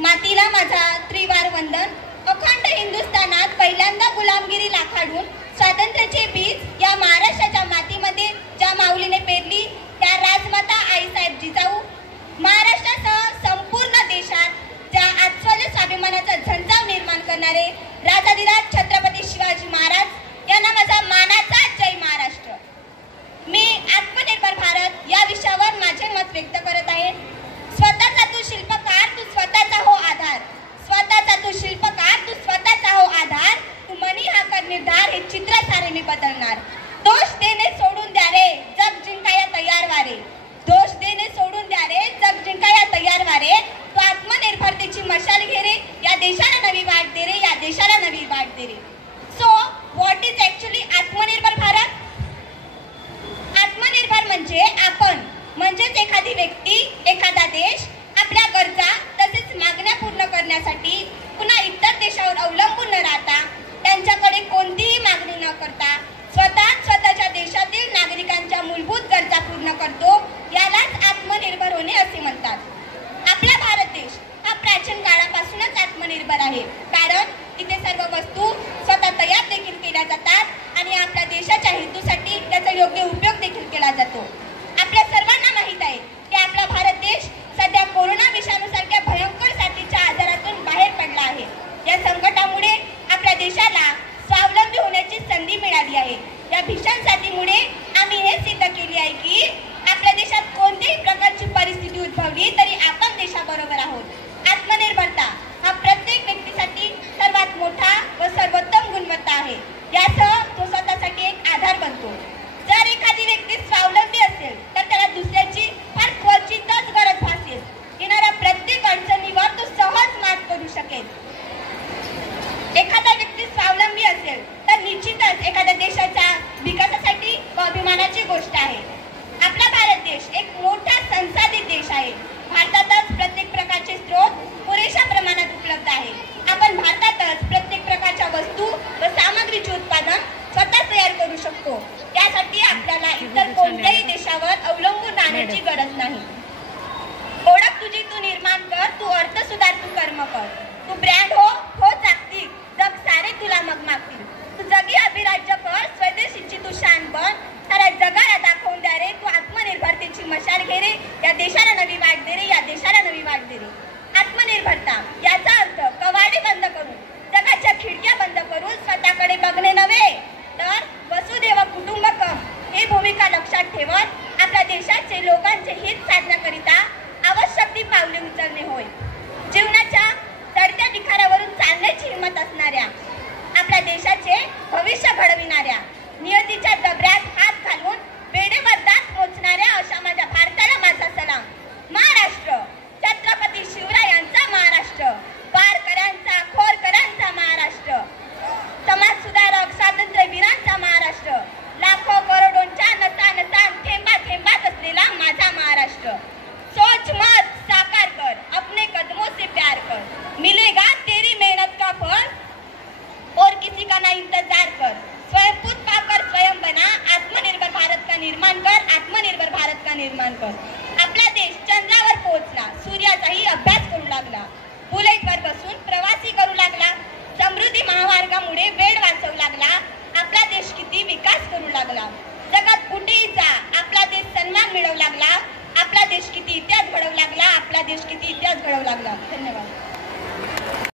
मातीला माझा त्रिवार वंदन. अखंड हिंदुस्थानात पहिल्यांदा गुलामगिरी लाखाडून स्वातंत्र्याचे बीज या महाराष्ट्राच्या मातीमध्ये ज्या माऊलीने पेरली त्या राजमाता आईसाहेब जिजाऊ, महाराष्ट्रासह संपूर्ण देशात ज्या आस्वाद स्वाभिमानाचा झंझाव निर्माण करणारे राजाधिराज छत्रपती शिवाजी महाराज यांना माझा मानाचा जय महाराष्ट्र. मी आत्मनिर्भर भारत या विषयावर माझे मत व्यक्त करत आहे. स्वतःचा तू शिल्पकार, तू स्वतःचा हो आधार. स्वतःचा तू शिल्पकार, तू स्वतःचा हो आधार. तू मनी हा कर निर्धार, हे चित्र सारे मी बदलणार. दोष देणे सोडून द्या रे, जग जिंकाया तयार वारे. दोष देणे सोडून द्या रे, जग जिंकाया तयार वारे. तू आत्मनिर्भरतेची मशाल घे रे, या देशाला नवी वाट दे रे, या देशाला नवी वाट दे रे. सो व्हॉट इज ॲक्च्युअली आत्मनिर्भर भारत? आत्मनिर्भर म्हणजे आपण, म्हणजेच एखादी व्यक्ती, एखादा देश आपल्या गरजा तसेच मागण्या पूर्ण करण्यासाठी पुन्हा इतर देशावर अवलंबून न राहता, त्यांच्याकडे कोणतीही मागणी न करता स्वतःच्या देशातील नागरिकांच्या मूलभूत गरजा पूर्ण करतो, यालाच आत्मनिर्भर होणे असे म्हणतात. आपला भारत देश हा प्राचीन काळापासूनच आत्मनिर्भर आहे, कारण तिथे सर्व वस्तू स्वतः तयार देखील केल्या जातात आणि आपल्या देशाच्या हेतूसाठी त्याचा योग्य उपयोग देखील केला जातो. आपल्या सर्वांना माहीत आहे की आपला भारत देश सध्या कोरोना विषाणूसारख्या भयंकर साथीच्या आजारातून बाहेर पडला आहे. या संकटामुळे आपल्या देशाला स्वावलंबी होण्याची संधी मिळाली आहे. या भीषण साथीमुळे आम्ही हे सिद्ध केले आहे की आपल्या देशात कोणत्याही प्रकारची परिस्थिती उद्भवली तरी आपण देशाबरोबर आहोत. आत्मनिर्भरता हा प्रत्येक व्यक्तीसाठी सर्वात मोठा व सर्वोत्तम गुणवत्ता आहे. यासह तो स्वतःसाठी एक आधार बनतो. जर एखादी व्यक्ती स्वावलंबी असेल तर त्याला दुसऱ्याची फार क्वचितच गरज भासेल. येणाऱ्या प्रत्येक अडचणीवर तो सहज मात करू शकेल. एखादा व्यक्ती स्वावलंबी असेल तर निश्चितच एखाद्या देशाच्या विकासासाठी अभिमानाची गोष्ट आहे. आपला भारत देश एक मोठा संसाधित देश आहे. भारतातच प्रत्येक प्रकारचे स्रोत पुरेशा प्रमाणात उपलब्ध आहे. आपण भारतातच प्रत्येक प्रकारच्या वस्तू व सामग्रीचे उत्पादन स्वतः तयार करू शकतो. त्यासाठी आपल्याला इतर कोणत्याही देशावर अवलंबून राहण्याची गरज नाही. ओळख तुझी तू निर्माण कर, तू अर्थ सुधार, तू कर्म कर. तू ब्रँड हो जागतिक, जग सारे तुला मग मागतील. तू जगी अभिराज्य कर, स्वदेशीची तू शान बन. साऱ्या जगाला दाखवून द्या रे, तू आत्मनिर्भरतेची मशाल घे रे, या देशाला नवी वाट दे रे, या देशाला नवी वाट दे रे. आत्मनिर्भरता याचा अर्थ कवाडे बंद करून, जगाच्या खिडक्या बंद करून स्वतःकडे बघणे नव्हे, तर वसुधैव कुटुंबकम ही भूमिका लक्षात ठेवत आपल्या देशाचे लोकांचे हित साधण्याकरिता आवश्यक ती पावले उचलणे होय. जीवनाच्या चढत्या विखारावरून चालण्याची हिंमत असणाऱ्या, आपल्या देशाचे भविष्य घडविणाऱ्या, नियतीच्या जबऱ्यात हात घालून वेळेवर दात पोचणाऱ्या अशा माझ्या भारताला माझा सलाम. महाराष्ट्र, छत्रपती शिवरायांचा महाराष्ट्र, वारकऱ्यांचा, खोरकऱ्यांचा महाराष्ट्र, समाज सुधारक, स्वातंत्र्यवीरांचा महाराष्ट्र, लाखो करोडोंच्या नसा नसा थेंबा थेंबात असलेला माझा महाराष्ट्र. सोच मत साकार कर, अपने कदमों से प्यार कर, मिलेगा तेरी मेहनत का फल, और किसी का ना इंतजार कर. स्वयं खुद पाकर स्वयं बना, आत्मनिर्भर भारत का निर्माण कर, आत्मनिर्भर भारत का निर्माण कर. आपला देश चंद्रावर पोहोचला, सूर्याचाही अभ्यास करू लागला, बुलेटवर बसून प्रवासी करू लागला, समृद्धी महामार्गामुळे वेळ वाचवू लागला. आपला देश किती विकास करू लागला. जगात कुठेही जा, आपला देश सन्मान मिळवू लागला. आपला देश किती इतिहास घडवू लागला. आपला देश किती इतिहास घडवू लागला. धन्यवाद.